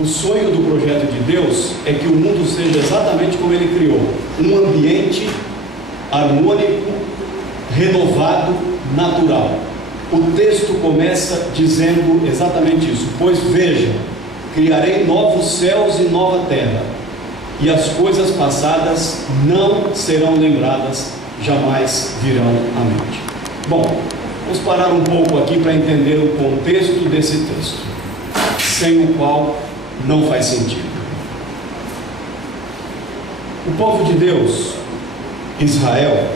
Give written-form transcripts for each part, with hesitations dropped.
o sonho do projeto de Deus é que o mundo seja exatamente como Ele criou, um ambiente harmônico, renovado, natural. O texto começa dizendo exatamente isso: pois veja, criarei novos céus e nova terra, e as coisas passadas não serão lembradas, jamais virão à mente. Bom, vamos parar um pouco aqui para entender o contexto desse texto, sem o qual não faz sentido. O povo de Deus, Israel,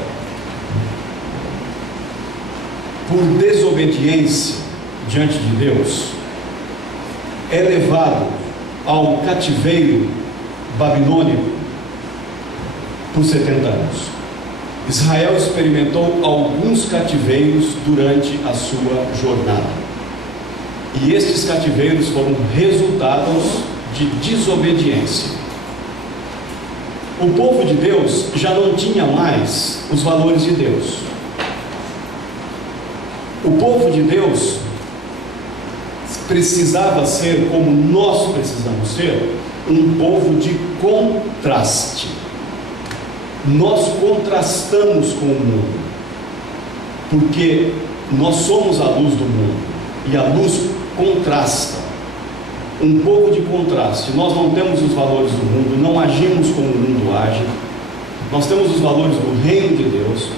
por desobediência diante de Deus, é levado ao cativeiro babilônico por 70 anos. Israel experimentou alguns cativeiros durante a sua jornada, e estes cativeiros foram resultados de desobediência. O povo de Deus já não tinha mais os valores de Deus. O povo de Deus precisava ser, como nós precisamos ser, um povo de contraste. Nós contrastamos com o mundo, porque nós somos a luz do mundo, e a luz contrasta. Um pouco de contraste. Nós não temos os valores do mundo, não agimos como o mundo age, nós temos os valores do reino de Deus,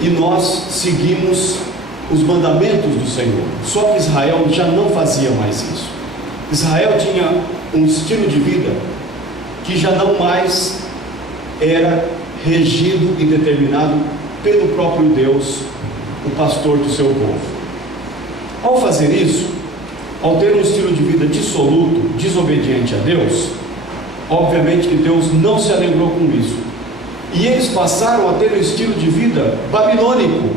e nós seguimos os mandamentos do Senhor. Só que Israel já não fazia mais isso. Israel tinha um estilo de vida que já não mais era regido e determinado pelo próprio Deus, o pastor do seu povo. Ao fazer isso, ao ter um estilo de vida dissoluto, desobediente a Deus, obviamente que Deus não se alegrou com isso, e eles passaram a ter um estilo de vida babilônico.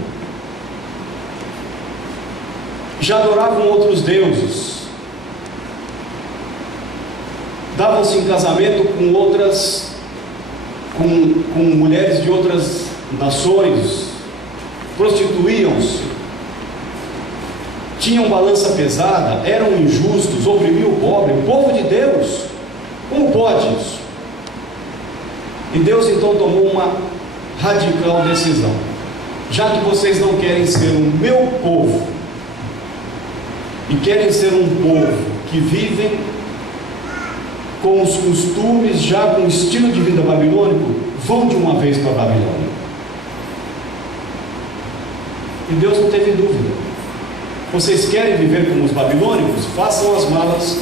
Já adoravam outros deuses, davam-se em casamento com outras, com mulheres de outras nações, prostituíam-se, tinham balança pesada, eram injustos, oprimiam o pobre. O povo de Deus, como pode isso? E Deus então tomou uma radical decisão: já que vocês não querem ser o meu povo, e querem ser um povo que vivem com os costumes, já com o estilo de vida babilônico, vão de uma vez para a Babilônia. E Deus não teve dúvida: vocês querem viver como os babilônicos? Façam as malas,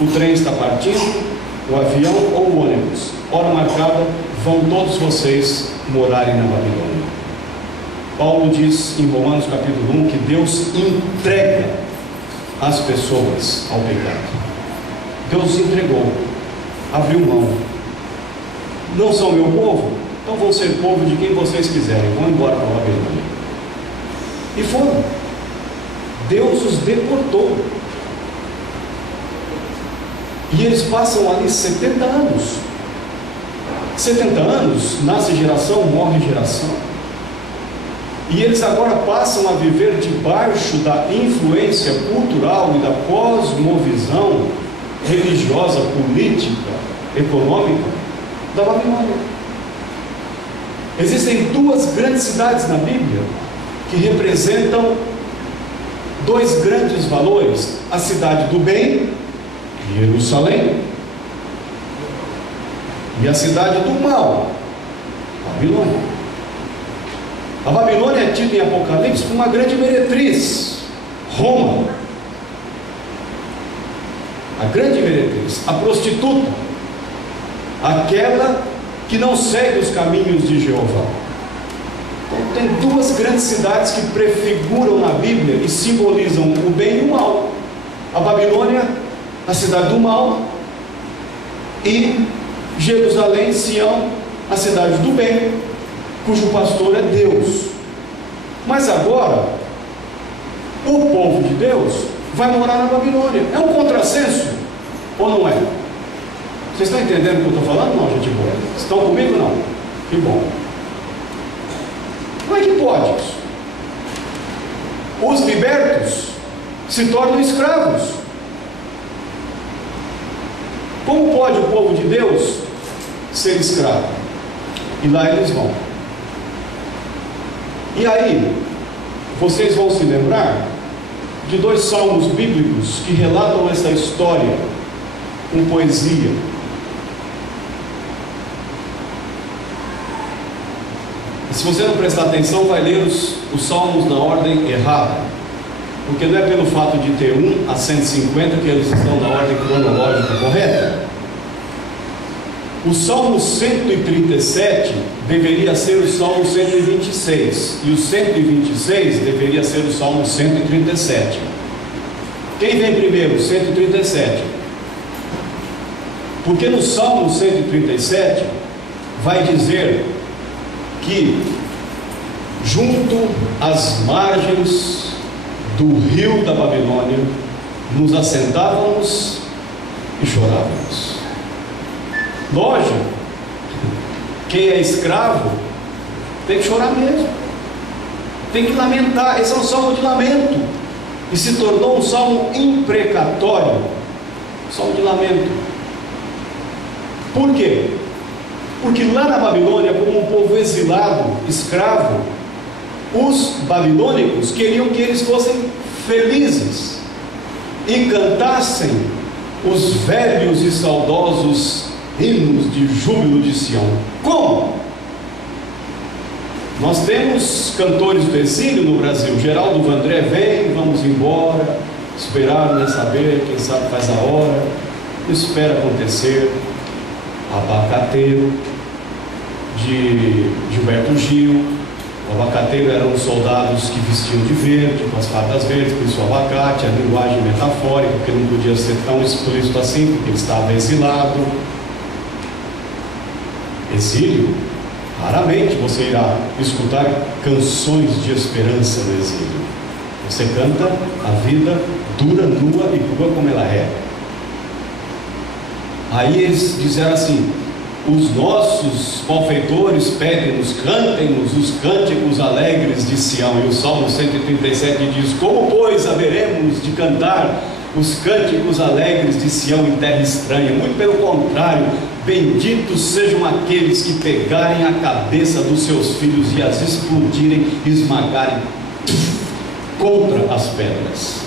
o trem está partindo, o avião ou o ônibus, hora marcada, vão todos vocês morarem na Babilônia. Paulo diz em Romanos capítulo 1 que Deus entrega as pessoas ao pecado. Deus entregou, abriu mão. Não são meu povo? Então vão ser povo de quem vocês quiserem, vão embora para a Babilônia. E foram. Deus os deportou. E eles passam ali 70 anos. 70 anos, nasce geração, morre geração. E eles agora passam a viver debaixo da influência cultural e da cosmovisão religiosa, política, econômica da Babilônia. Existem duas grandes cidades na Bíblia que representam dois grandes valores: a cidade do bem, Jerusalém, e a cidade do mal, Babilônia. A Babilônia é tida em Apocalipse como uma grande meretriz, Roma, a grande meretriz, a prostituta, aquela que não segue os caminhos de Jeová. Então, tem duas grandes cidades que prefiguram na Bíblia e simbolizam o bem e o mal: a Babilônia, a cidade do mal, e Jerusalém, Sião, a cidade do bem, cujo pastor é Deus. Mas agora, o povo de Deus vai morar na Babilônia. É um contrassenso ou não é? Vocês estão entendendo o que eu estou falando? Não, gente boa. Estão comigo? Não? Que bom. Como é que pode isso? Os libertos se tornam escravos. Como pode o povo de Deus ser escravo? E lá eles vão. E aí, vocês vão se lembrar de 2 salmos bíblicos que relatam essa história com poesia. E se você não prestar atenção, vai ler os salmos na ordem errada, porque não é pelo fato de ter 1 a 150 que eles estão na ordem cronológica correta. O Salmo 137 deveria ser o Salmo 126, e o 126 deveria ser o Salmo 137. Quem vem primeiro? 137. Porque no Salmo 137 vai dizer que junto às margens do rio da Babilônia nos assentávamos e chorávamos. Lógico, quem é escravo tem que chorar mesmo, tem que lamentar. Esse é um salmo de lamento, e se tornou um salmo imprecatório, salmo de lamento. Por quê? Porque lá na Babilônia, como um povo exilado, escravo, os babilônicos queriam que eles fossem felizes e cantassem os velhos e saudosos hinos de júbilo de Sião. Como? Nós temos cantores do exílio no Brasil. Geraldo Vandré vem, vamos embora, esperar, nem saber, quem sabe faz a hora, espera acontecer. Abacateiro, de Gilberto Gil. O abacateiro eram os soldados que vestiam de verde, com as fardas verdes, por isso o abacate, a linguagem metafórica, porque não podia ser tão explícito assim, porque ele estava exilado. Exílio, raramente você irá escutar canções de esperança no exílio. Você canta a vida dura, nua e crua como ela é. Aí eles disseram assim: os nossos malfeitores pedem-nos, cantem-nos os cânticos alegres de Sião. E o Salmo 137 diz: como, pois, haveremos de cantar os cânticos alegres de Sião em terra estranha? Muito pelo contrário, benditos sejam aqueles que pegarem a cabeça dos seus filhos e as explodirem, esmagarem contra as pedras.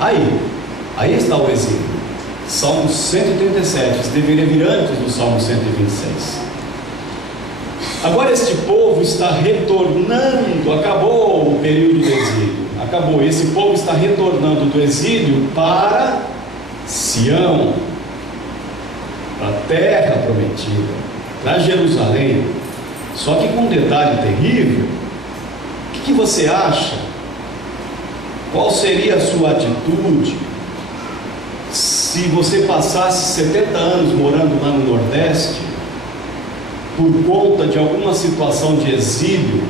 Aí está o exílio. Salmo 137, isso deveria vir antes do Salmo 126. Agora este povo está retornando, acabou o período do exílio, acabou, esse povo está retornando do exílio para Sião, para a terra prometida, para Jerusalém. Só que com um detalhe terrível. O que você acha? Qual seria a sua atitude se você passasse 70 anos morando lá no Nordeste, por conta de alguma situação de exílio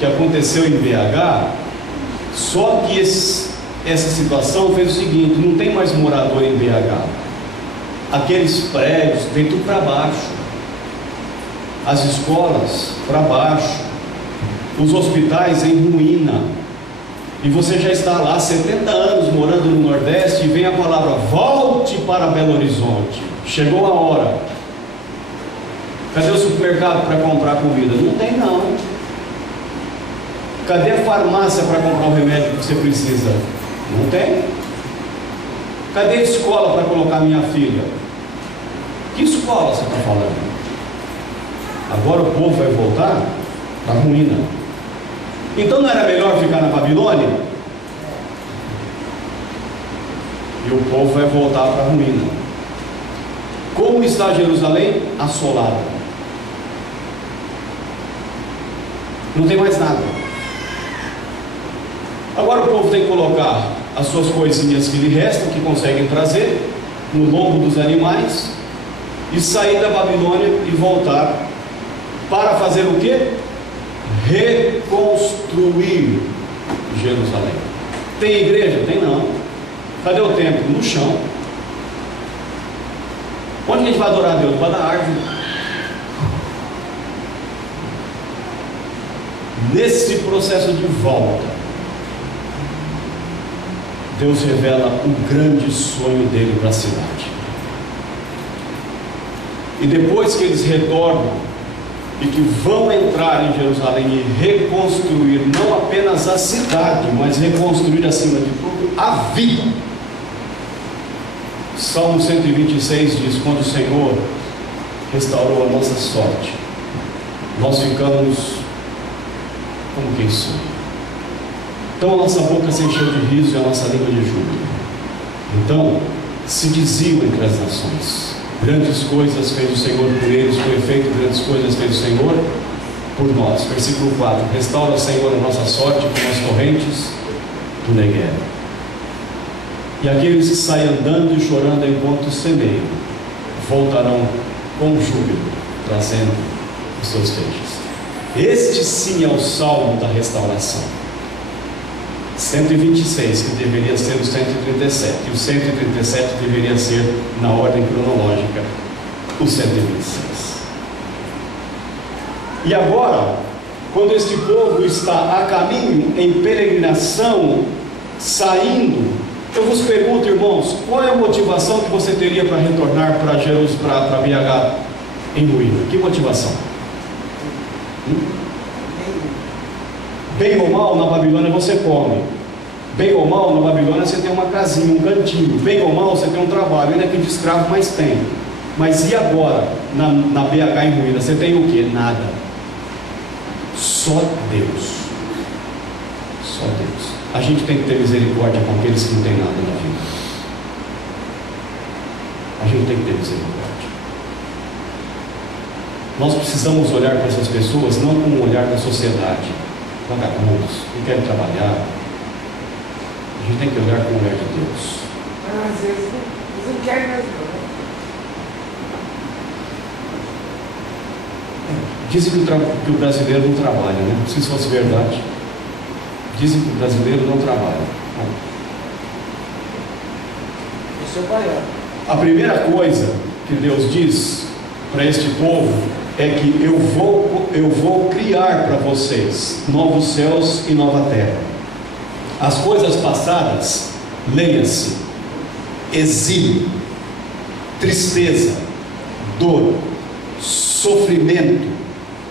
que aconteceu em BH? Só que essa situação fez o seguinte: não tem mais morador em BH, aqueles prédios vêm tudo para baixo, as escolas para baixo, os hospitais em ruína, e você já está lá 70 anos morando no Nordeste, e vem a palavra: volte para Belo Horizonte, chegou a hora. Cadê o supermercado para comprar comida? Não tem não. Cadê a farmácia para comprar o remédio que você precisa? Não tem. Cadê a escola para colocar minha filha? Que escola você está falando? Agora o povo vai voltar para a ruína. Então não era melhor ficar na Babilônia? E o povo vai voltar para a ruína. Como está Jerusalém? Assolada. Não tem mais nada. Agora o povo tem que colocar as suas coisinhas que lhe restam, que conseguem trazer, no lombo dos animais, e sair da Babilônia e voltar para fazer o quê? Reconstruir Jerusalém. Tem igreja? Tem não. Cadê o templo? No chão. Onde a gente vai adorar a Deus? Lá na árvore. Nesse processo de volta, Deus revela o grande sonho dele para a cidade. E depois que eles retornam e que vão entrar em Jerusalém e reconstruir não apenas a cidade, mas reconstruir acima de tudo a vida. Salmo 126 diz: quando o Senhor restaurou a nossa sorte, nós ficamos como quem sonha. Então a nossa boca se encheu de riso e a nossa língua de júbilo. Então se diziam entre as nações: grandes coisas fez o Senhor por eles, com efeito, grandes coisas fez o Senhor por nós. Versículo 4: restaura, Senhor, a nossa sorte como as torrentes do Negueb. E aqueles que saem andando e chorando enquanto semeiam, voltarão com júbilo, trazendo os seus feixes. Este sim é o salmo da restauração. 126, que deveria ser o 137, e o 137 deveria ser, na ordem cronológica, o 126. E agora, quando este povo está a caminho, em peregrinação, saindo, eu vos pergunto, irmãos, qual é a motivação que você teria para retornar para Jerusalém, para BH em ruína? Que motivação? Bem ou mal, na Babilônia você come. Bem ou mal, na Babilônia você tem uma casinha, um cantinho. Bem ou mal, você tem um trabalho, ainda que de escravo, mas tem. Mas e agora, na BH em ruína, você tem o que? Nada. Só Deus. Só Deus. A gente tem que ter misericórdia com aqueles que não têm nada na vida. A gente tem que ter misericórdia. Nós precisamos olhar para essas pessoas não com o olhar da sociedade, vagabundos, que querem trabalhar. A gente tem que olhar com o olhar de Deus. Às vezes eles não querem mais não. Dizem que o brasileiro não trabalha, né? Se isso fosse verdade. Dizem que o brasileiro não trabalha. Bom, esse é o baiano. a primeira coisa que Deus diz para este povo é que eu vou criar para vocês novos céus e nova terra. As coisas passadas, leia-se: exílio, tristeza, dor, sofrimento,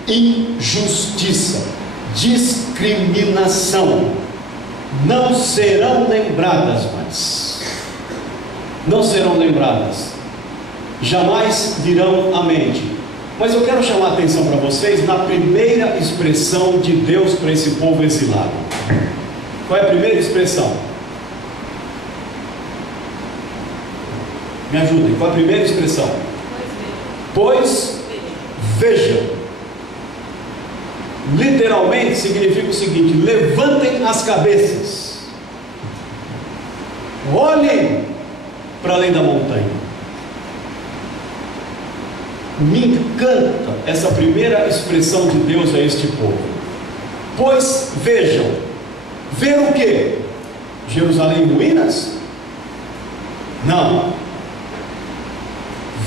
injustiça, discriminação, não serão lembradas mais. Não serão lembradas. Jamais virão à mente. Mas eu quero chamar a atenção para vocês na primeira expressão de Deus para esse povo exilado. Qual é a primeira expressão? Me ajudem, qual é a primeira expressão? Pois vejam. Literalmente significa o seguinte: levantem as cabeças, olhem para além da montanha. Me encanta essa primeira expressão de Deus a este povo. Pois vejam. Ver o que? Jerusalém em ruínas? Não.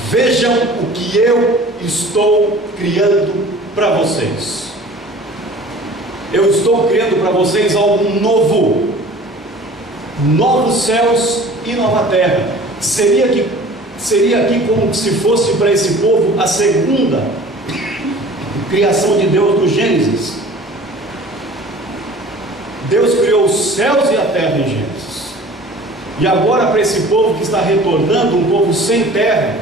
Vejam o que eu estou criando para vocês. Eu estou criando para vocês algo novo. Novos céus e nova terra. Seria aqui como se fosse para esse povo a segunda criação de Deus do Gênesis. Deus criou os céus e a terra em Gênesis. E agora, para esse povo que está retornando, um povo sem terra,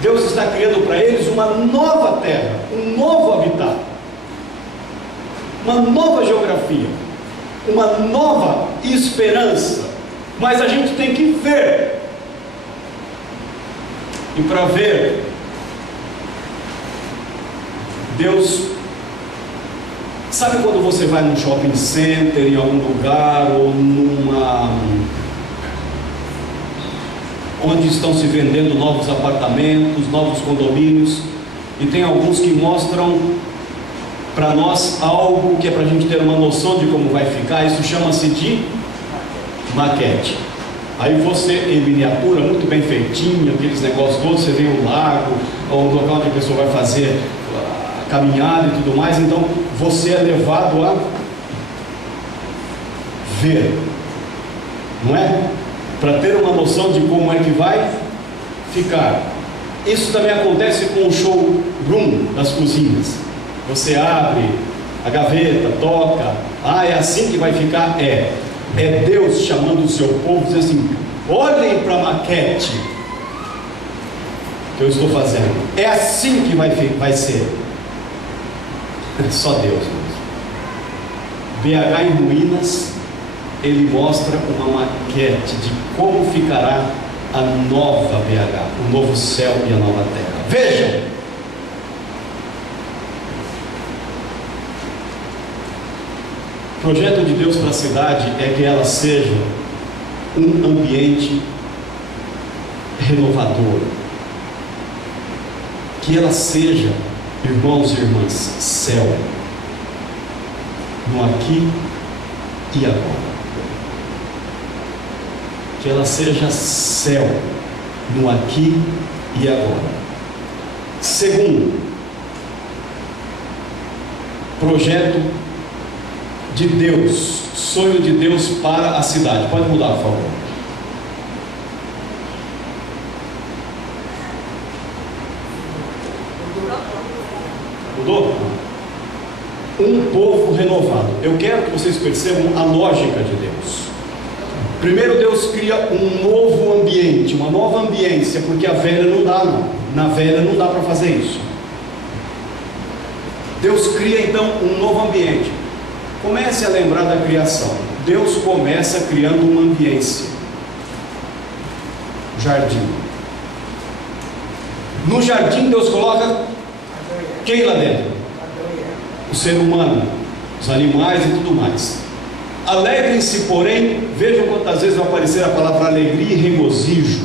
Deus está criando para eles uma nova terra, um novo habitat, uma nova geografia, uma nova esperança. Mas a gente tem que ver. E para ver, Deus, sabe quando você vai num shopping center, em algum lugar, ou onde estão se vendendo novos apartamentos, novos condomínios, e tem alguns que mostram para nós algo que é para a gente ter uma noção de como vai ficar. Isso chama-se de maquete. Aí você, em miniatura, muito bem feitinho, aqueles negócios todos, você vê um lago, ou um local onde a pessoa vai fazer a caminhada e tudo mais. Então você é levado a ver. não é? Para ter uma noção de como é que vai ficar. Isso também acontece com o showroom das cozinhas. Você abre a gaveta, toca, é assim que vai ficar? É Deus chamando o seu povo, dizendo assim: olhem para a maquete que eu estou fazendo, é assim que vai ser. Só Deus mesmo. BH em ruínas, ele mostra uma maquete de como ficará a nova BH, o novo céu e a nova terra. Vejam, o projeto de Deus para a cidade é que ela seja um ambiente renovador, que ela seja, irmãos e irmãs, céu, no aqui e agora. Que ela seja céu, no aqui e agora. Segundo, projeto de Deus, sonho de Deus para a cidade. Pode mudar, por favor. Mudou? Um povo renovado. Eu quero que vocês percebam a lógica de Deus. Primeiro, Deus cria um novo ambiente, uma nova ambiência, porque a velha não dá, não. Na velha não dá para fazer isso. Deus cria então um novo ambiente. Comece a lembrar da criação. Deus começa criando uma ambiência. Jardim. No jardim Deus coloca quem lá dentro? O ser humano, os animais e tudo mais. Alegrem-se, porém, vejam quantas vezes vai aparecer a palavra alegria e regozijo.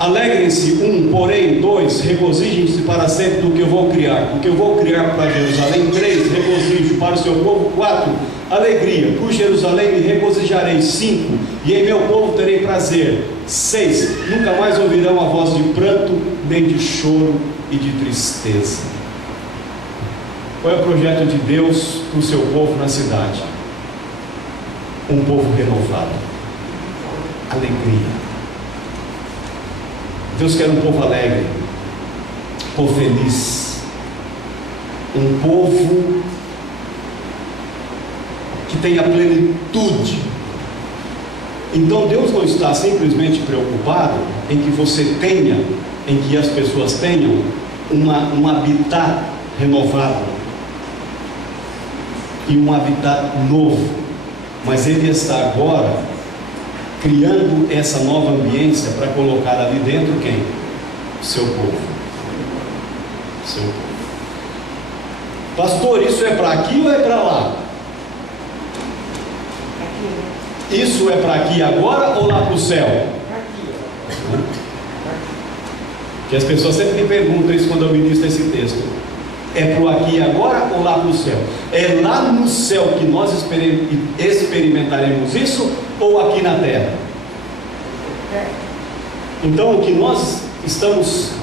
Alegrem-se, porém, regozijem-se para sempre do que eu vou criar, porque eu vou criar para Jerusalém. 3, regozijo para o seu povo. 4, alegria, por Jerusalém me regozijarei. 5, e em meu povo terei prazer. 6, nunca mais ouvirão a voz de pranto, nem de choro e de tristeza. Qual é o projeto de Deus para o seu povo na cidade? Um povo renovado, alegria. Deus quer um povo alegre, um povo feliz, um povo que tenha plenitude. Então Deus não está simplesmente preocupado em que você tenha, em que as pessoas tenham um habitat renovado e um habitat novo. Mas Ele está agora criando essa nova ambiência para colocar ali dentro quem? O seu povo. Seu povo. Pastor, isso é para aqui ou é para lá? Aqui. Isso é para aqui agora ou lá para o céu? Aqui. Que as pessoas sempre me perguntam isso quando eu ministro esse texto. É para o aqui e agora ou lá para o céu? É lá no céu que nós experimentaremos isso ou aqui na terra? Então o que nós estamos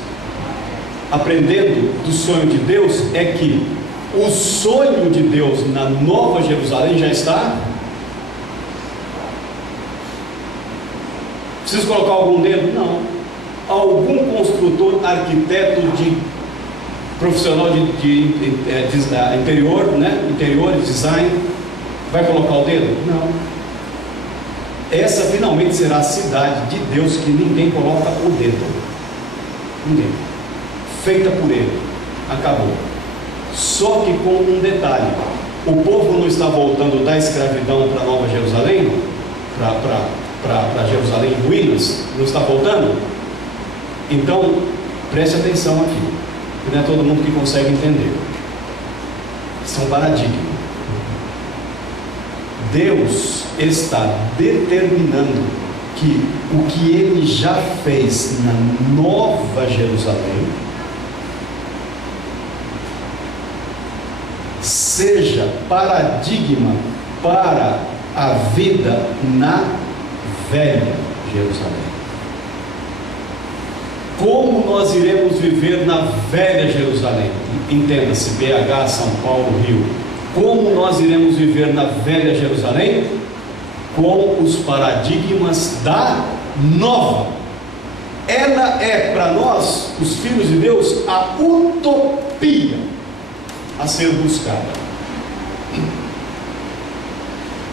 aprendendo do sonho de Deus é que o sonho de Deus na Nova Jerusalém já está. Preciso colocar algum dedo? Não. Algum construtor, arquiteto profissional de interior, né? Interior, design, vai colocar o dedo? Não. Essa finalmente será a cidade de Deus que ninguém coloca o dedo. Ninguém. Feita por Ele. Acabou. Só que com um detalhe: o povo não está voltando da escravidão para Nova Jerusalém, para Jerusalém em ruínas, não está voltando? Então, preste atenção aqui. Não é todo mundo que consegue entender. Isso é um paradigma. Deus está determinando que o que Ele já fez na Nova Jerusalém seja paradigma para a vida na Velha Jerusalém. Como nós iremos viver na Velha Jerusalém? Entenda-se, BH, São Paulo, Rio. Como nós iremos viver na Velha Jerusalém? com os paradigmas da nova. Ela é para nós, os filhos de Deus, a utopia a ser buscada.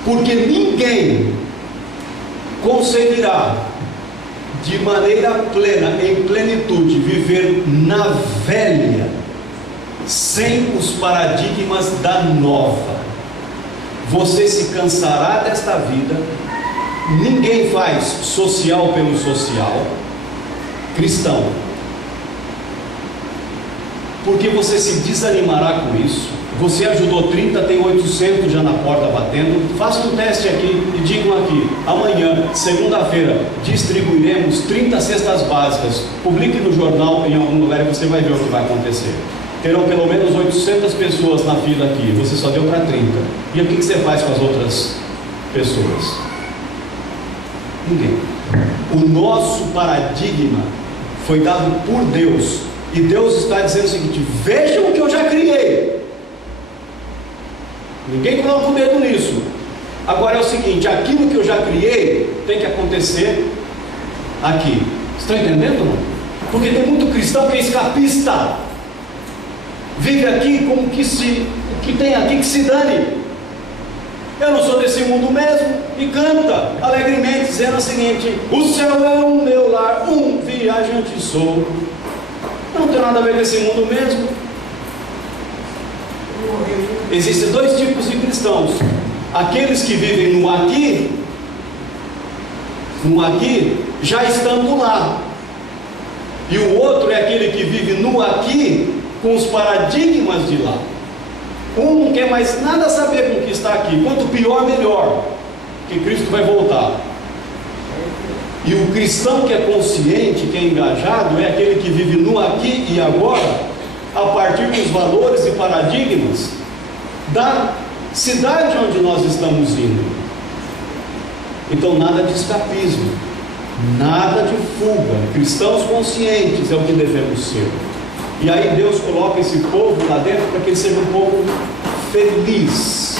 Porque ninguém conseguirá de maneira plena, em plenitude, viver na velha sem os paradigmas da nova. Você se cansará desta vida. Ninguém faz social pelo social cristão, porque você se desanimará com isso. Você ajudou 30, tem 800 já na porta batendo. Faça um teste aqui e digam aqui: amanhã, segunda-feira, distribuiremos 30 cestas básicas. Publique no jornal em algum lugar e você vai ver o que vai acontecer. Terão pelo menos 800 pessoas na fila aqui. Você só deu para 30. E o que você faz com as outras pessoas? Ninguém. O nosso paradigma foi dado por Deus, e Deus está dizendo o seguinte: vejam o que eu já criei. Ninguém coloca o dedo nisso. Agora é o seguinte: aquilo que eu já criei tem que acontecer aqui. Estão entendendo, não? Porque tem muito cristão que é escapista, vive aqui como que o que tem aqui que se dane. Eu não sou desse mundo mesmo, e canta alegremente dizendo o seguinte: o céu é o meu lar, um viajante sou. Eu não tenho nada a ver com esse mundo mesmo. Existem dois tipos de cristãos: aqueles que vivem no aqui, já estando lá, e o outro é aquele que vive no aqui com os paradigmas de lá. Um não quer mais nada saber com o que está aqui. Quanto pior, melhor, que Cristo vai voltar. E o cristão que é consciente, que é engajado, é aquele que vive no aqui e agora, a partir dos valores e paradigmas da cidade onde nós estamos indo. Então, nada de escapismo, nada de fuga. Cristãos conscientes é o que devemos ser. E aí Deus coloca esse povo lá dentro para que ele seja um povo feliz.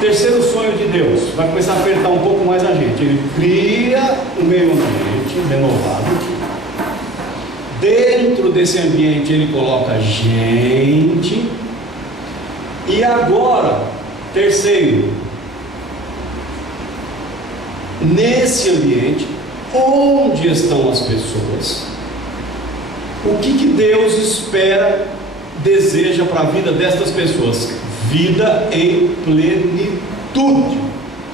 Terceiro sonho de Deus, vai começar a apertar um pouco mais a gente. Ele cria um meio ambiente renovado. Dentro desse ambiente ele coloca gente. E agora, terceiro, nesse ambiente, onde estão as pessoas, o que Deus espera, deseja para a vida destas pessoas? Vida em plenitude.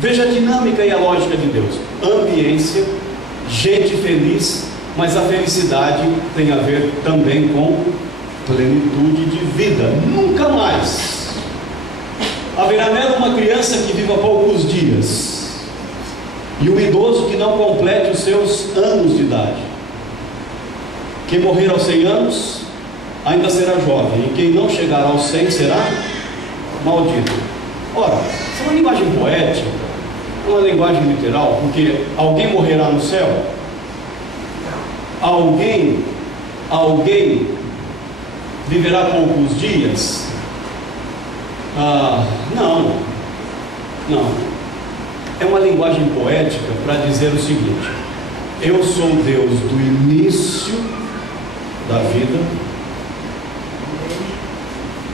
Veja a dinâmica e a lógica de Deus: ambiência, gente feliz, mas a felicidade tem a ver também com plenitude de vida. Nunca mais haverá nela uma criança que viva poucos dias e um idoso que não complete os seus anos de idade. Quem morrer aos 100 anos ainda será jovem, e quem não chegar aos 100 será maldito. Ora, isso é uma linguagem poética, uma linguagem literal, porque alguém morrerá no céu? Alguém viverá poucos dias? Não. É uma linguagem poética para dizer o seguinte: eu sou Deus do início da vida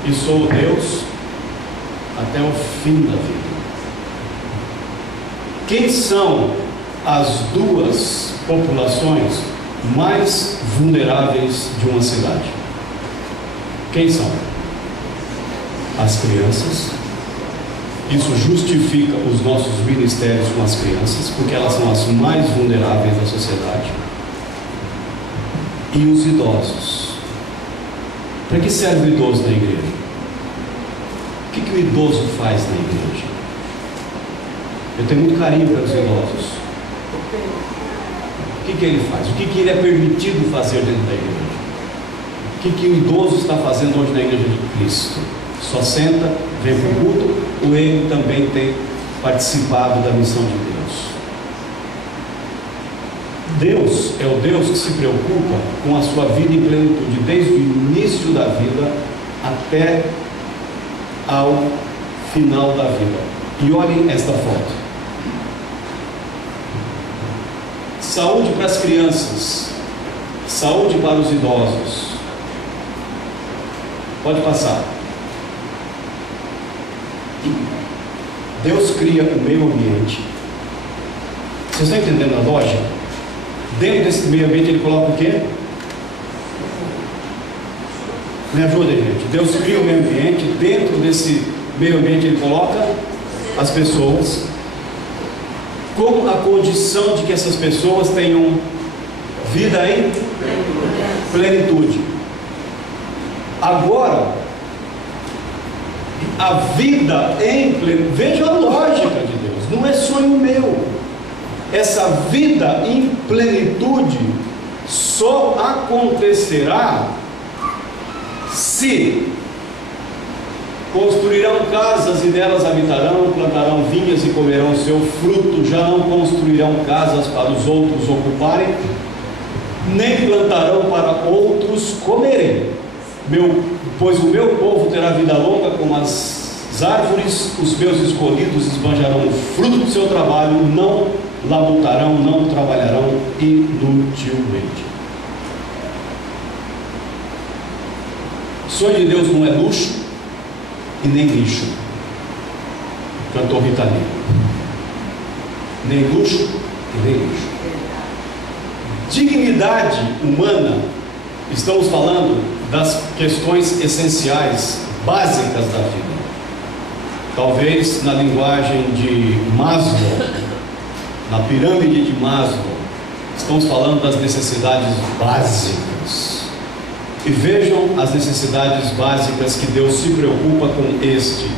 e sou Deus até o fim da vida. Quem são as duas populações mais vulneráveis de uma cidade? Quem são? As crianças. Isso justifica os nossos ministérios com as crianças, porque elas são as mais vulneráveis da sociedade. E os idosos. Para que serve o idoso na igreja? O que o idoso faz na igreja? Eu tenho muito carinho pelos idosos. O que ele faz? O que ele é permitido fazer dentro da igreja? O que o idoso está fazendo hoje na igreja de Cristo? Só senta, vem para o culto, ou ele também tem participado da missão de Deus? Deus é o Deus que se preocupa com a sua vida em plenitude, desde o início da vida até ao final da vida. E olhem esta foto. saúde para as crianças, saúde para os idosos. Pode passar. Deus cria o meio ambiente. Vocês estão entendendo a lógica? Dentro desse meio ambiente ele coloca o quê? Me ajuda, gente. Deus cria o meio ambiente. Dentro desse meio ambiente ele coloca as pessoas, com a condição de que essas pessoas tenham vida em plenitude. Agora, a vida em plenitude, veja a lógica de Deus, não é sonho meu. Essa vida em plenitude só acontecerá se construirão casas e nelas habitarão, plantarão vinhas e comerão o seu fruto, já não construirão casas para os outros ocuparem, nem plantarão para outros comerem. Pois o meu povo terá vida longa como as árvores, os meus escolhidos esbanjarão o fruto do seu trabalho, não labutarão, não trabalharão inutilmente. O sonho de Deus não é luxo e nem lixo. Cantor Rita Lee. Nem luxo e nem lixo. Dignidade humana, estamos falando das questões essenciais, básicas da vida. Talvez na linguagem de Maslow, na pirâmide de Maslow, estamos falando das necessidades básicas. E vejam as necessidades básicas que Deus se preocupa com este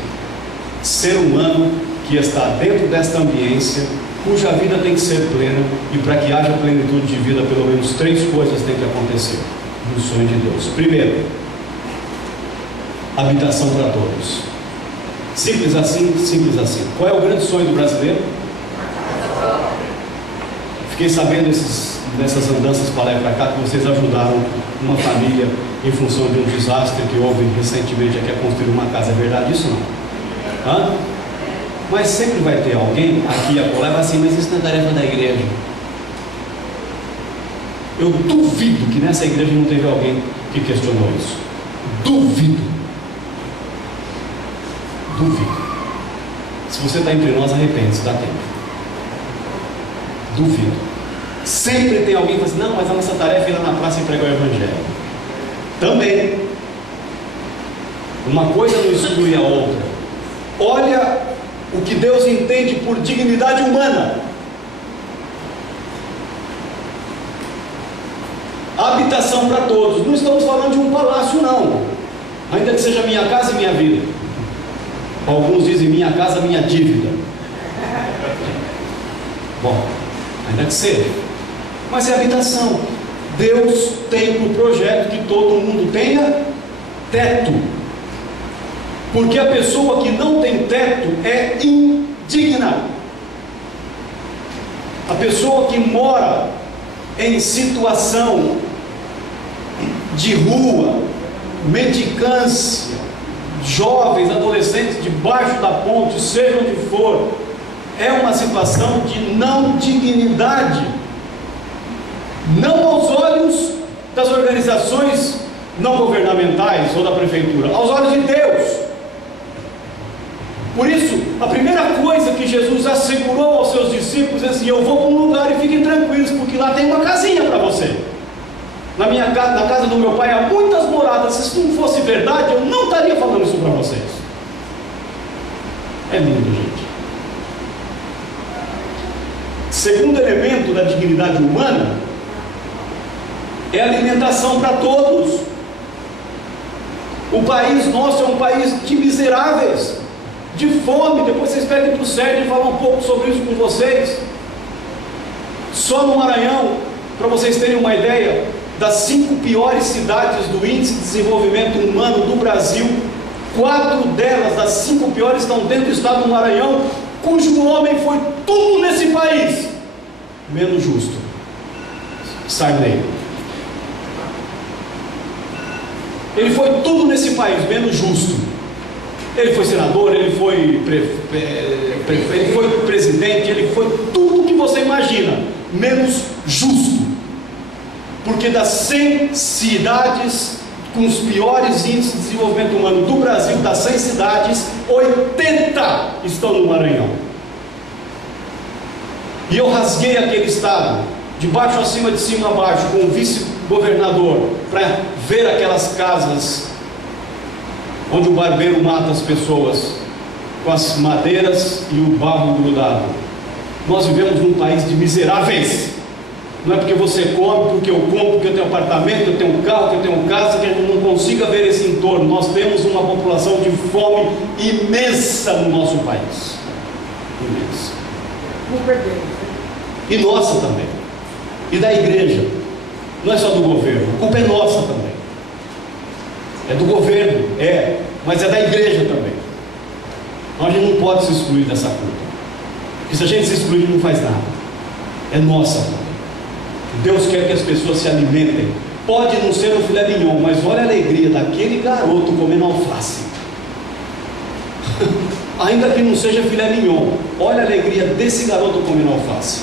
ser humano que está dentro desta ambiência, cuja vida tem que ser plena, e para que haja plenitude de vida, pelo menos 3 coisas têm que acontecer no sonho de Deus. Primeiro, habitação para todos. Simples assim, simples assim. Qual é o grande sonho do brasileiro? Fiquei sabendo nessas andanças para lá e para cá que vocês ajudaram uma família em função de um desastre que houve recentemente aqui a construir uma casa. É verdade isso não? Hã? Mas sempre vai ter alguém aqui e acolá e vai assim, mas isso não é tarefa da igreja. Eu duvido que nessa igreja não teve alguém que questionou isso. Duvido. Se você está entre nós, arrepende-se, dá tempo. Duvido. Sempre tem alguém que fala assim, não, mas a nossa tarefa é ir lá na praça e pregar o evangelho. Também. Uma coisa não exclui a outra. Olha o que Deus entende por dignidade humana. Habitação para todos. Não estamos falando de um palácio não, ainda que seja minha casa e minha vida. Alguns dizem minha casa, minha dívida. Bom, ainda que seja, mas é habitação. Deus tem um projeto que todo mundo tenha teto, porque a pessoa que não tem teto é indigna. A pessoa que mora em situação de rua, mendicância, jovens, adolescentes debaixo da ponte, seja onde for, é uma situação de não dignidade, não aos olhos das organizações não governamentais ou da prefeitura, aos olhos de Deus. Por isso, a primeira coisa que Jesus assegurou aos seus discípulos é assim: eu vou para um lugar e fiquem tranquilos, porque lá tem uma casinha para você. Na casa do meu pai há muitas moradas. Se isso não fosse verdade, eu não estaria falando isso para vocês. É lindo, gente. Segundo elemento da dignidade humana é alimentação para todos. O país nosso é um país de miseráveis, de fome. Depois vocês pedem para o Sérgio falar um pouco sobre isso com vocês. Só no Maranhão, para vocês terem uma ideia, das 5 piores cidades do índice de desenvolvimento humano do Brasil, 4 delas, das 5 piores, estão dentro do estado do Maranhão, cujo homem foi tudo nesse país, menos justo. Sarney. Ele foi tudo nesse país, menos justo. Ele foi senador, ele foi presidente, ele foi tudo que você imagina. imagina, menos justo. Porque das 100 cidades com os piores índices de desenvolvimento humano do Brasil, das 100 cidades, 80 estão no Maranhão. E eu rasguei aquele estado, de baixo a cima, de cima a baixo, com o vice-governador, para ver aquelas casas onde o barbeiro mata as pessoas com as madeiras e o barro grudado. Nós vivemos num país de miseráveis. Não é porque você come, porque eu como, porque eu tenho apartamento, eu tenho carro, que eu tenho casa, que a gente não consiga ver esse entorno. Nós temos uma população de fome imensa no nosso país. Imensa. E nossa também. E da igreja. Não é só do governo. A culpa é nossa também. É do governo, mas é da igreja também. Então a gente não pode se excluir dessa culpa. Porque se a gente se excluir, não faz nada. É nossa culpa. Deus quer que as pessoas se alimentem. Pode não ser um filé mignon, mas olha a alegria daquele garoto comendo alface. Ainda que não seja filé mignon, olha a alegria desse garoto comendo alface.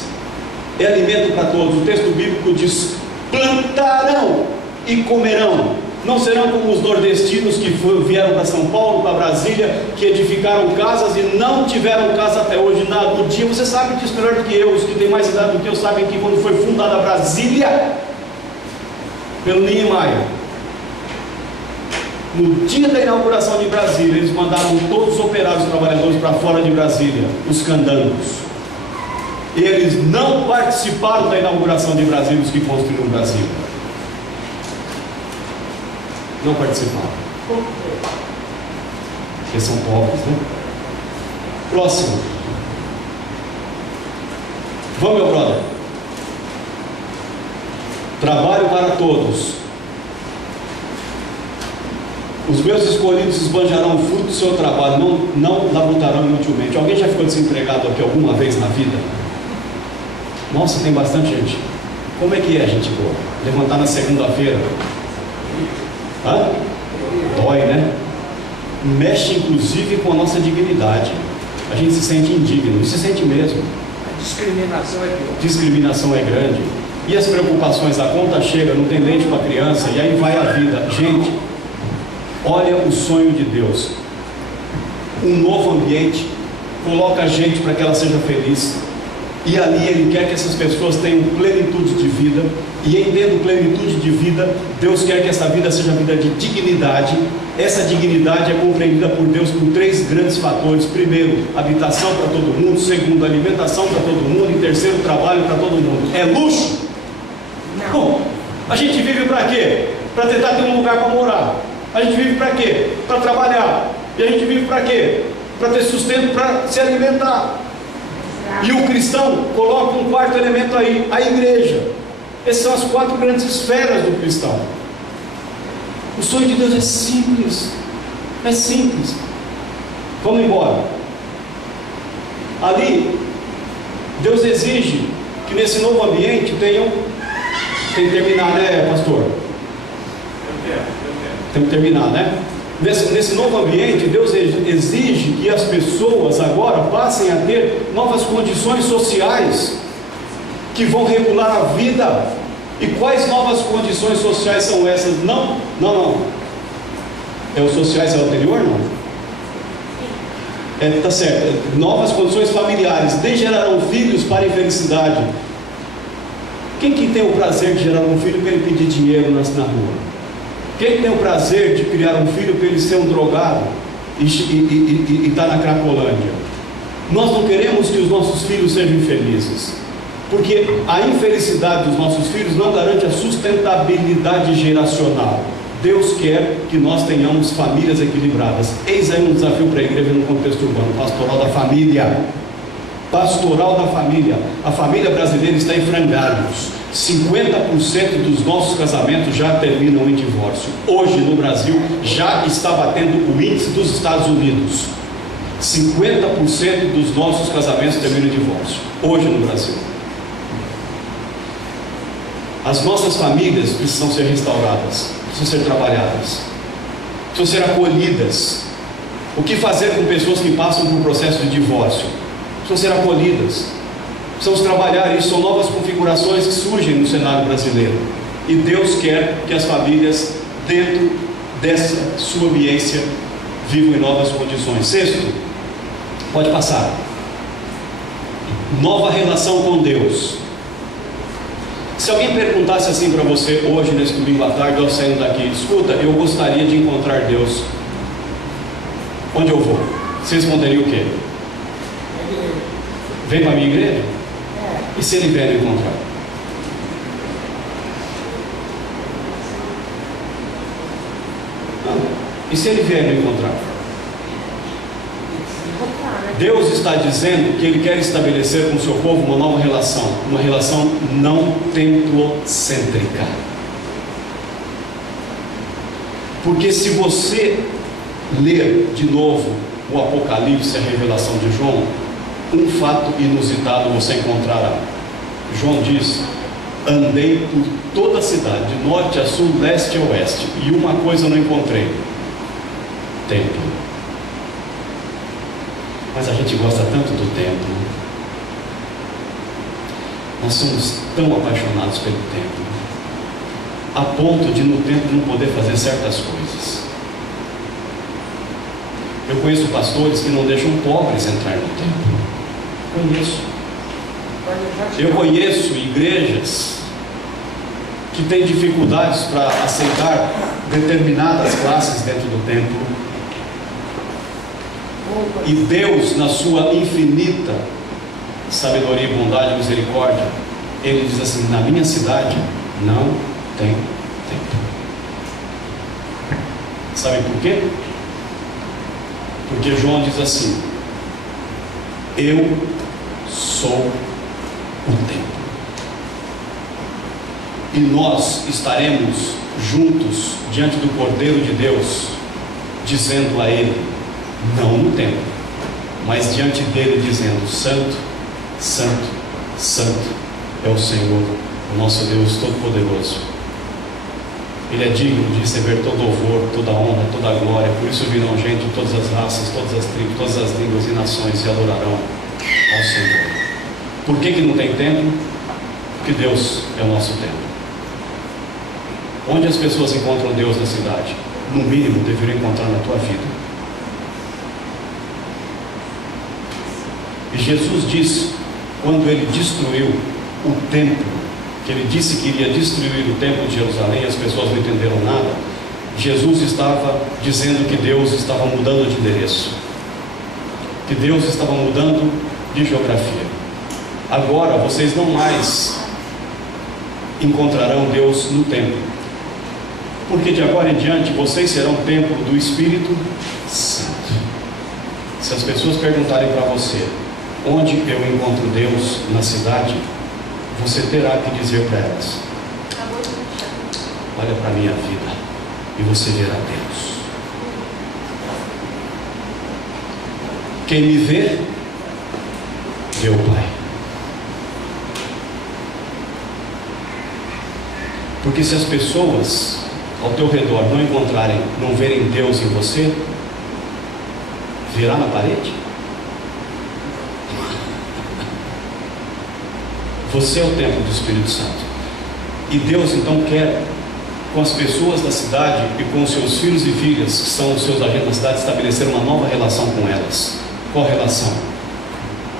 É alimento para todos. O texto bíblico diz: plantarão e comerão. Não serão como os nordestinos que vieram para São Paulo, para Brasília, que edificaram casas e não tiveram casa até hoje. No dia, você sabe disso melhor do que eu, os que têm mais idade do que eu sabem que quando foi fundada Brasília, pelo Niemeyer, no dia da inauguração de Brasília, eles mandaram todos os operários e trabalhadores para fora de Brasília, os candangos. Eles não participaram da inauguração de Brasília, os que construíram Brasília. Não participaram. Porque são pobres, né? Próximo. Vamos, meu brother. Trabalho para todos. Os meus escolhidos esbanjarão o fruto do seu trabalho, não labutarão inutilmente. Alguém já ficou desempregado aqui alguma vez na vida? Nossa, tem bastante gente. Como é que é, gente boa? Levantar na segunda-feira? Hã? Dói, né? Mexe inclusive com a nossa dignidade. A gente se sente indigno, e se sente mesmo. A discriminação é pior. Discriminação é grande. E as preocupações, a conta chega, não tem leite para a criança, e aí vai a vida. Gente, olha o sonho de Deus. Um novo ambiente, coloca a gente para que ela seja feliz. E ali Ele quer que essas pessoas tenham plenitude de vida. E em tendo plenitude de vida, Deus quer que essa vida seja vida de dignidade. Essa dignidade é compreendida por Deus por 3 grandes fatores. Primeiro, habitação para todo mundo. Segundo, alimentação para todo mundo. E terceiro, trabalho para todo mundo. É luxo? Não. Bom, a gente vive para quê? Para tentar ter um lugar para morar. A gente vive para quê? Para trabalhar. E a gente vive para quê? Para ter sustento, para se alimentar. E o cristão coloca um quarto elemento aí, a igreja. Essas são as 4 grandes esferas do cristão. O sonho de Deus é simples. É simples. Vamos embora. Ali, Deus exige que nesse novo ambiente tenham... Tem que terminar, né, pastor? Tem que terminar, né? Nesse novo ambiente, Deus exige que as pessoas agora passem a ter novas condições sociais que vão regular a vida. E quais novas condições sociais são essas? Não. É os sociais é o anterior, não? Tá certo. Novas condições familiares. Gerarão filhos para a infelicidade. Quem que tem o prazer de gerar um filho para ele pedir dinheiro na rua? Quem tem o prazer de criar um filho para ele ser um drogado e estar na Cracolândia? Nós não queremos que os nossos filhos sejam infelizes, porque a infelicidade dos nossos filhos não garante a sustentabilidade geracional. Deus quer que nós tenhamos famílias equilibradas. Eis aí um desafio para a igreja no contexto urbano, pastoral da família. Pastoral da família. A família brasileira está em frangalhos. 50% dos nossos casamentos já terminam em divórcio. Hoje no Brasil já está batendo o índice dos Estados Unidos. 50% dos nossos casamentos terminam em divórcio. Hoje no Brasil. As nossas famílias precisam ser restauradas, precisam ser trabalhadas, precisam ser acolhidas. O que fazer com pessoas que passam por um processo de divórcio? Precisam ser acolhidas. Precisamos trabalhar isso, são novas configurações que surgem no cenário brasileiro. E Deus quer que as famílias, dentro dessa sua ambiência, vivam em novas condições. Sexto, pode passar. Nova relação com Deus. Se alguém perguntasse assim para você hoje, nesse domingo à tarde, eu saindo daqui, escuta, eu gostaria de encontrar Deus, onde eu vou? Você responderia o quê? Vem para a minha igreja? E se ele vier encontrar? Não. E se ele vier me encontrar? Deus está dizendo que Ele quer estabelecer com o seu povo uma nova relação, uma relação não templocêntrica. Porque se você ler de novo o Apocalipse, a revelação de João, um fato inusitado você encontrará. João diz: andei por toda a cidade, de norte a sul, leste a oeste, e uma coisa eu não encontrei: templo. Mas a gente gosta tanto do templo. Nós somos tão apaixonados pelo templo, a ponto de no templo não poder fazer certas coisas. Eu conheço pastores que não deixam pobres entrar no templo. Eu conheço igrejas que têm dificuldades para aceitar determinadas classes dentro do templo. E Deus, na sua infinita sabedoria, bondade e misericórdia, Ele diz assim: na minha cidade não tem templo. Sabe por quê? Porque João diz assim: eu sou o templo. E nós estaremos juntos diante do Cordeiro de Deus, dizendo a Ele, não no templo, mas diante dele, dizendo: santo, santo, santo é o Senhor, o nosso Deus Todo-Poderoso. Ele é digno de receber todo louvor, toda honra, toda glória. Por isso virão gente de todas as raças, todas as tribos, todas as línguas e nações e adorarão ao Senhor. Por que não tem templo? Porque Deus é o nosso templo. Onde as pessoas encontram Deus na cidade? No mínimo deveriam encontrar na tua vida. E Jesus disse, quando Ele destruiu o templo, que Ele disse que iria destruir o templo de Jerusalém, as pessoas não entenderam nada. Jesus estava dizendo que Deus estava mudando de endereço, que Deus estava mudando de geografia. Agora vocês não mais encontrarão Deus no templo, porque de agora em diante vocês serão templo do Espírito Santo. Se as pessoas perguntarem para você onde eu encontro Deus na cidade, você terá que dizer para elas: olha para a minha vida e você verá Deus. Quem me vê, vê o Pai. Porque se as pessoas ao teu redor não encontrarem, não verem Deus em você, virá na parede. Você é o templo do Espírito Santo. E Deus então quer, com as pessoas da cidade e com os seus filhos e filhas, que são os seus agentes da cidade, estabelecer uma nova relação com elas. Qual relação?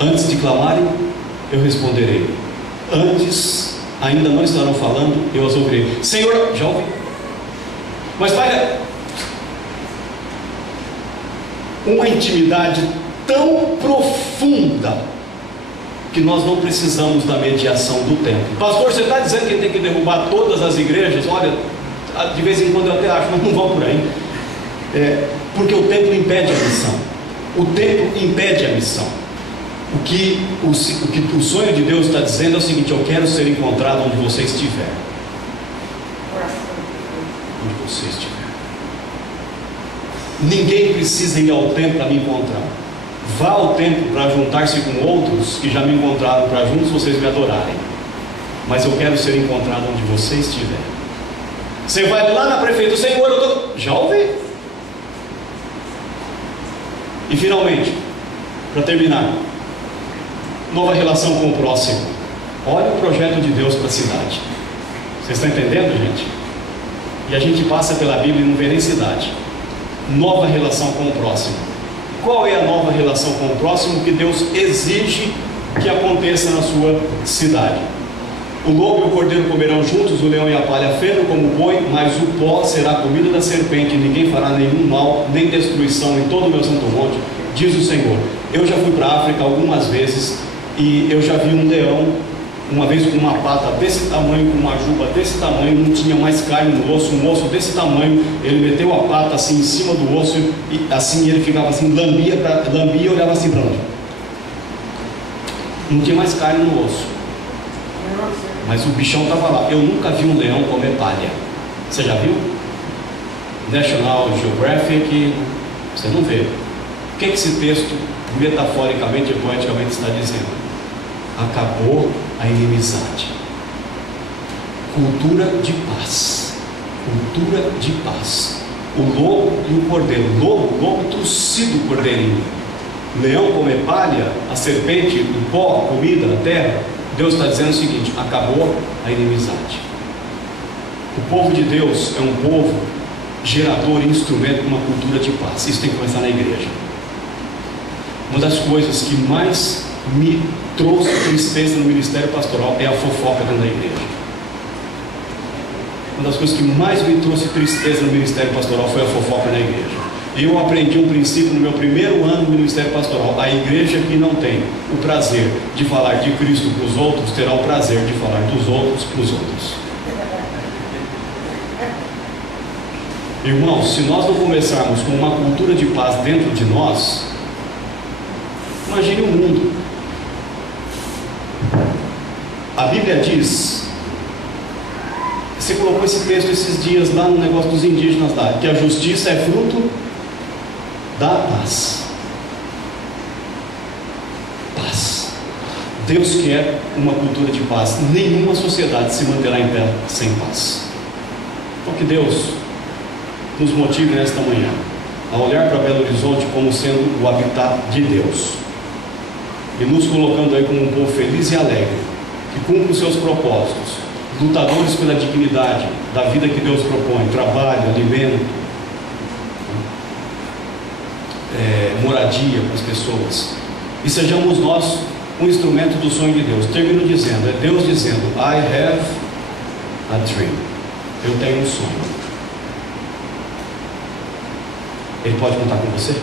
Antes de clamarem, eu responderei. Antes, ainda não estarão falando, eu as ouvirei. Senhor, já ouvi. Mas Pai, uma intimidade tão profunda que nós não precisamos da mediação do templo. Pastor, você está dizendo que tem que derrubar todas as igrejas? Olha, de vez em quando eu até acho, mas não vão por aí. Porque o templo impede a missão. O templo impede a missão. O que o sonho de Deus está dizendo é o seguinte: eu quero ser encontrado onde você estiver. Onde você estiver. Ninguém precisa ir ao templo para me encontrar. Vá ao templo para juntar-se com outros que já me encontraram, para juntos vocês me adorarem. Mas eu quero ser encontrado onde você estiver. Você vai lá na prefeitura: Senhor, eu estou... Já ouvi. E finalmente, para terminar, Nova relação com o próximo. Olha o projeto de Deus para a cidade. Vocês estão entendendo, gente? E a gente passa pela Bíblia e não vê nem cidade. Nova relação com o próximo. Qual é a nova relação com o próximo que Deus exige que aconteça na sua cidade? O lobo e o cordeiro comerão juntos, o leão e a palha feno como o boi, mas o pó será comida da serpente, e ninguém fará nenhum mal, nem destruição em todo o meu santo monte, diz o Senhor. Eu já fui para a África algumas vezes, e eu já vi um leão, uma vez com uma pata desse tamanho, com uma juba desse tamanho, não tinha mais carne no osso, um osso desse tamanho, ele meteu a pata assim em cima do osso, e assim ele ficava assim, lambia e olhava assim para onde? Não tinha mais carne no osso, mas o bichão estava lá. Eu nunca vi um leão comer palha. Você já viu? National Geographic, você não vê. O que esse texto metaforicamente e poeticamente está dizendo? Acabou a inimizade. Cultura de paz. Cultura de paz. O lobo e o cordeiro. Lobo trucido o cordeirinho. Leão comer palha, a serpente, o pó, a comida, a terra. Deus está dizendo o seguinte: acabou a inimizade. O povo de Deus é um povo gerador e instrumento de uma cultura de paz. Isso tem que começar na igreja. Uma das coisas que mais me trouxe tristeza no ministério pastoral é a fofoca dentro da igreja. Uma das coisas que mais me trouxe tristeza no ministério pastoral foi a fofoca na igreja. Eu aprendi um princípio no meu primeiro ano no ministério pastoral: a igreja que não tem o prazer de falar de Cristo para os outros, terá o prazer de falar dos outros para os outros. Irmãos, se nós não começarmos com uma cultura de paz dentro de nós, imagine o mundo. A Bíblia diz, você colocou esse texto esses dias lá no negócio dos indígenas lá, que a justiça é fruto da paz. Paz. Deus quer uma cultura de paz. Nenhuma sociedade se manterá em pé sem paz. Então que Deus nos motive nesta manhã a olhar para Belo Horizonte como sendo o habitat de Deus, e nos colocando aí como um povo feliz e alegre, que cumpre os seus propósitos, lutadores pela dignidade da vida que Deus propõe, trabalho, alimento, moradia para as pessoas, e sejamos nós um instrumento do sonho de Deus. Termino dizendo, é Deus dizendo: I have a dream. Eu tenho um sonho. Ele pode contar com você?